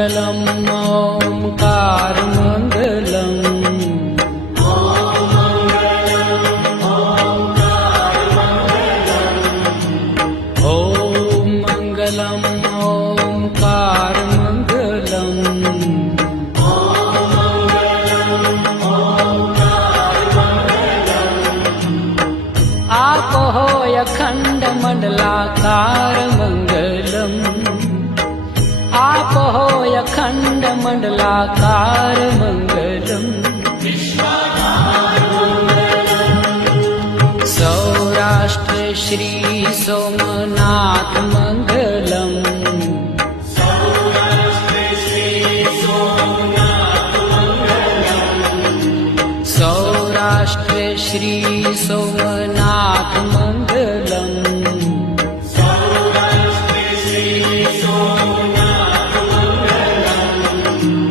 मङ्गलम् ओङ्कारमङ्गलम् अखंड मंडलाकार मंगलम आप हो अखंड मंडलाकार मंगलम सौराष्ट्र श्री सोमनाथ मंगल